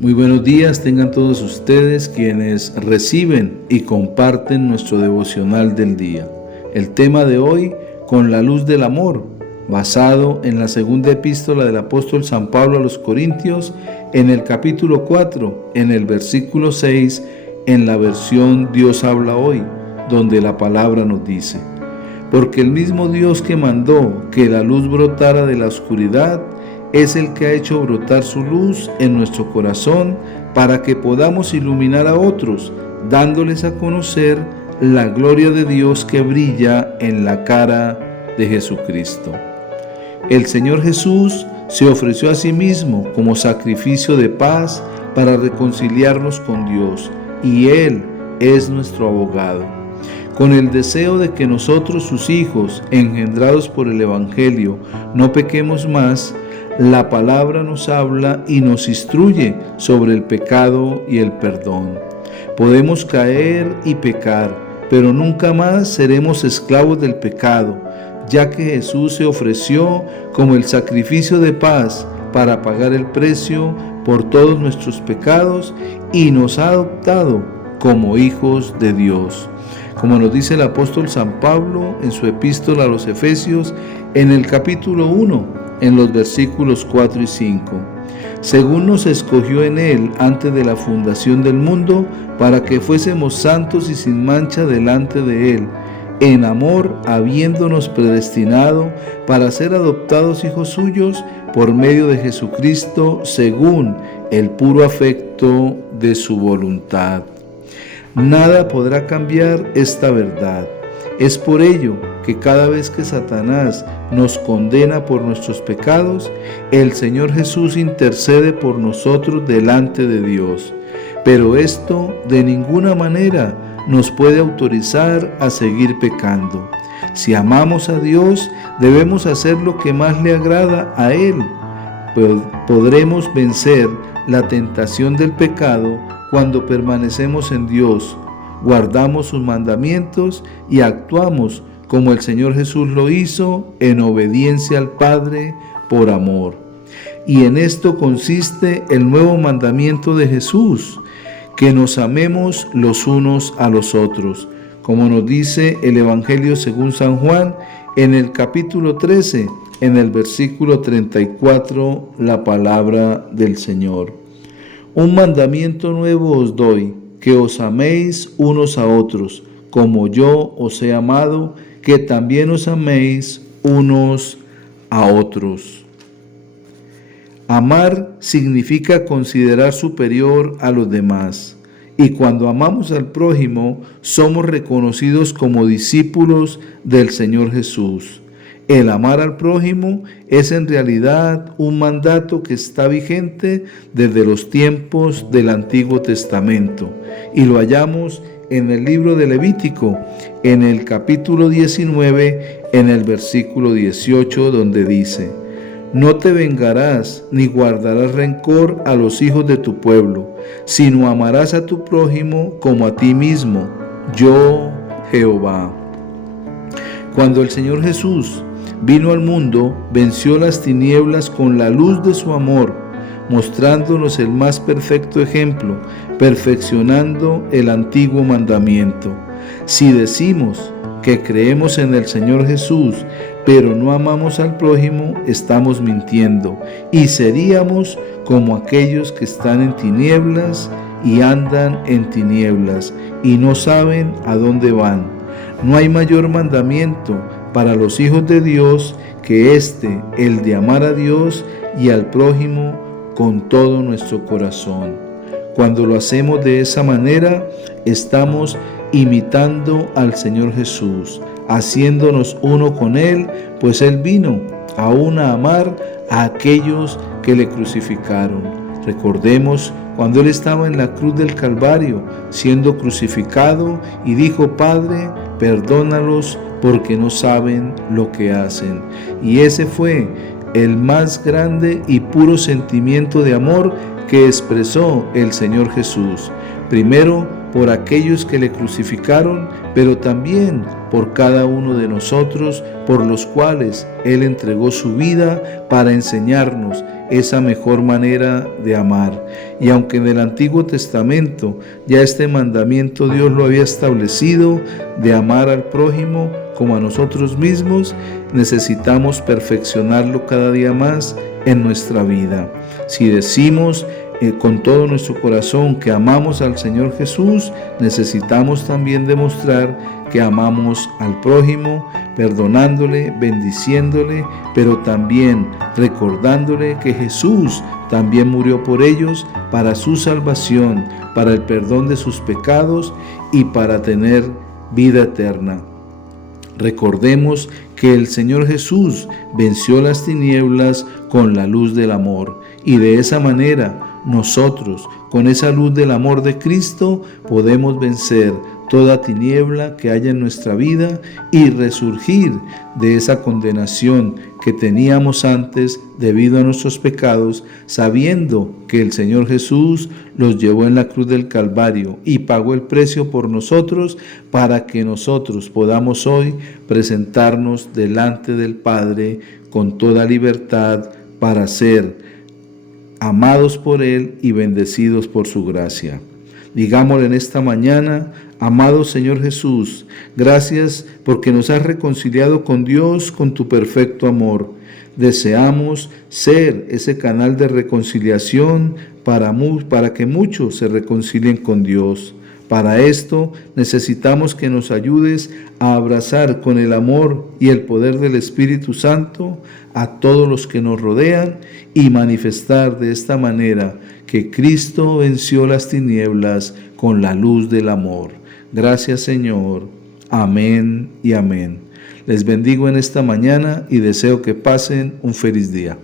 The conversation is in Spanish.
Muy buenos días tengan todos ustedes quienes reciben y comparten nuestro devocional del día. El tema de hoy, con la luz del amor, basado en la segunda epístola del apóstol San Pablo a los Corintios, en el capítulo 4, en el versículo 6, en la versión Dios habla hoy, donde la palabra nos dice: porque el mismo Dios que mandó que la luz brotara de la oscuridad, es el que ha hecho brotar su luz en nuestro corazón para que podamos iluminar a otros, dándoles a conocer la gloria de Dios que brilla en la cara de Jesucristo. El Señor Jesús se ofreció a sí mismo como sacrificio de paz para reconciliarnos con Dios, y Él es nuestro abogado. Con el deseo de que nosotros, sus hijos, engendrados por el Evangelio, no pequemos más, la palabra nos habla y nos instruye sobre el pecado y el perdón. Podemos caer y pecar, pero nunca más seremos esclavos del pecado, ya que Jesús se ofreció como el sacrificio de paz para pagar el precio por todos nuestros pecados y nos ha adoptado como hijos de Dios. Como nos dice el apóstol San Pablo en su epístola a los Efesios, en el capítulo 1, en los versículos 4 y 5. Según nos escogió en Él antes de la fundación del mundo, para que fuésemos santos y sin mancha delante de Él, en amor habiéndonos predestinado para ser adoptados hijos suyos por medio de Jesucristo, según el puro afecto de su voluntad. Nada podrá cambiar esta verdad. Es por ello que cada vez que Satanás nos condena por nuestros pecados, el Señor Jesús intercede por nosotros delante de Dios. Pero esto de ninguna manera nos puede autorizar a seguir pecando. Si amamos a Dios, debemos hacer lo que más le agrada a Él. Podremos vencer la tentación del pecado cuando permanecemos en Dios, guardamos sus mandamientos y actuamos como el Señor Jesús lo hizo, en obediencia al Padre por amor. Y en esto consiste el nuevo mandamiento de Jesús, que nos amemos los unos a los otros, como nos dice el Evangelio según San Juan, en el capítulo 13, en el versículo 34, la palabra del Señor. Un mandamiento nuevo os doy, que os améis unos a otros, como yo os he amado, que también os améis unos a otros. Amar significa considerar superior a los demás, y cuando amamos al prójimo, somos reconocidos como discípulos del Señor Jesús. El amar al prójimo es en realidad un mandato que está vigente desde los tiempos del Antiguo Testamento y lo hallamos en el libro de Levítico, en el capítulo 19, en el versículo 18, donde dice: no te vengarás ni guardarás rencor a los hijos de tu pueblo, sino amarás a tu prójimo como a ti mismo, yo Jehová. Cuando el Señor Jesús vino al mundo, venció las tinieblas con la luz de su amor, mostrándonos el más perfecto ejemplo, perfeccionando el antiguo mandamiento. Si decimos que creemos en el Señor Jesús, pero no amamos al prójimo, estamos mintiendo y seríamos como aquellos que están en tinieblas y andan en tinieblas y no saben a dónde van. No hay mayor mandamiento para los hijos de Dios que el de amar a Dios y al prójimo con todo nuestro corazón. Cuando lo hacemos de esa manera, estamos imitando al Señor Jesús, haciéndonos uno con Él, pues Él vino aún a amar a aquellos que le crucificaron. Recordemos cuando Él estaba en la cruz del Calvario, siendo crucificado, y dijo: Padre, perdónalos porque no saben lo que hacen. Y ese fue el más grande y puro sentimiento de amor que expresó el Señor Jesús. Primero, por aquellos que le crucificaron, pero también por cada uno de nosotros, por los cuales Él entregó su vida para enseñarnos esa mejor manera de amar. Y aunque en el Antiguo Testamento ya este mandamiento Dios lo había establecido, de amar al prójimo como a nosotros mismos, necesitamos perfeccionarlo cada día más en nuestra vida. Si decimos con todo nuestro corazón que amamos al Señor Jesús, necesitamos también demostrar que amamos al prójimo, perdonándole, bendiciéndole, pero también recordándole que Jesús también murió por ellos para su salvación, para el perdón de sus pecados y para tener vida eterna. Recordemos que el Señor Jesús venció las tinieblas con la luz del amor, y de esa manera nosotros, con esa luz del amor de Cristo, podemos vencer toda tiniebla que haya en nuestra vida y resurgir de esa condenación que teníamos antes debido a nuestros pecados, sabiendo que el Señor Jesús los llevó en la cruz del Calvario y pagó el precio por nosotros para que nosotros podamos hoy presentarnos delante del Padre con toda libertad para ser amados por Él y bendecidos por su gracia. Digámosle en esta mañana: amado Señor Jesús, gracias porque nos has reconciliado con Dios con tu perfecto amor. Deseamos ser ese canal de reconciliación para que muchos se reconcilien con Dios. Para esto necesitamos que nos ayudes a abrazar con el amor y el poder del Espíritu Santo a todos los que nos rodean y manifestar de esta manera que Cristo venció las tinieblas con la luz del amor. Gracias, Señor. Amén y amén. Les bendigo en esta mañana y deseo que pasen un feliz día.